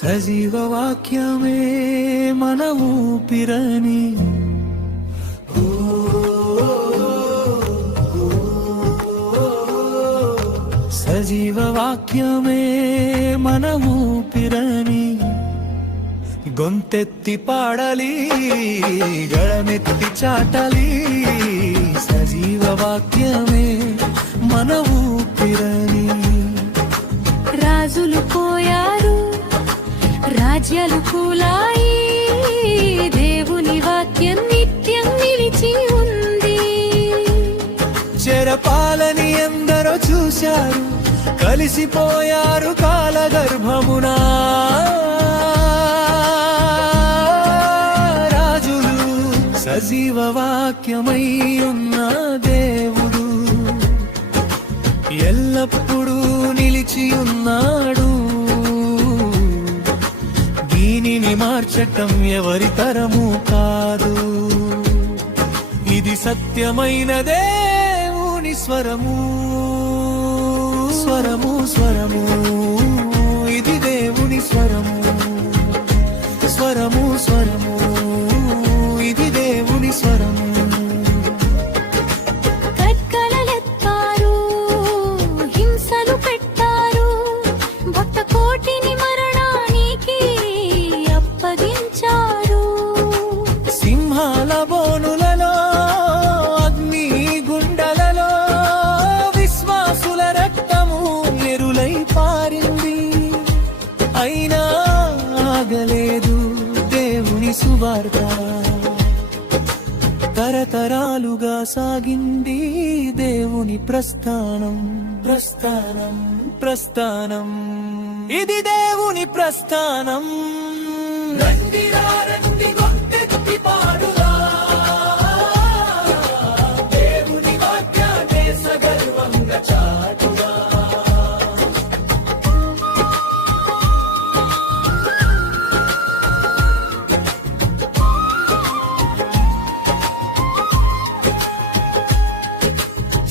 సజీవ వాక్యమే మన ఊపిరని సజీవ వాక్యమే మన ఊపిరని గొంతెత్తి పాడాలి, గళమెత్తి చాటాలి. సజీవ వాక్యమే మన ఊపిరని. రాజులు పోయారు, రాజ్యాలు కూలాయి, దేవుని వాక్యం నిత్యం నిలిచి ఉంది. చెరపాలని ఎందరో చూశారు, కలిసిపోయారు కాలగర్భమునా. రాజులు సజీవ వాక్యమై ఉన్న దేవుడు ఎల్లప్పుడూ నిలిచి ఉన్నాడు. దీనిని మార్చటం ఎవరి తరము కాదు. ఇది సత్యమైన దేవుని స్వరము, స్వరము స్వరము. ఇది దేవుని స్వరము, స్వరము స్వరము. ఇది దేవుని స్వరము. కట్కలెత్తారు, హింసలు పెట్టారు, భక్త కోటిని మరణానికి అప్పగించారు. సింహాల బోనులలో, అగ్ని గుండలలో విశ్వాసుల రక్తము ఎరులై పారింది. అయినా ఆగలేదు దేవుని సువార్త. తరతరాలుగా సాగింది దేవుని ప్రస్థానం, ప్రస్థానం ప్రస్థానం. ఇది దేవుని ప్రస్థానం. రండి రండి గొంతెత్తి పాడుదా, దేవుని వాక్యాన్ని సగర్వంగా చాటుదా.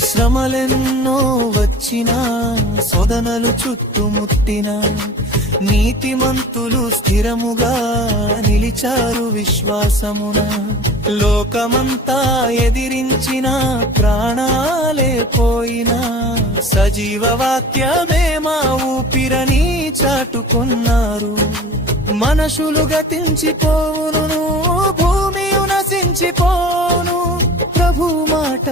శ్రమలెన్నో వచ్చినా, శోధనలు చుట్టుముట్టినా, నీతిమంతులు స్థిరముగా నిలిచారు విశ్వాసమున. లోకమంతా ఎదిరించిన, ప్రాణాలే పోయినా, సజీవ వాక్యమే మా ఊపిరని చాటుకున్నారు. మనుషులు గతించిపోవును, భూమి నశించిపోను, ప్రభు మాట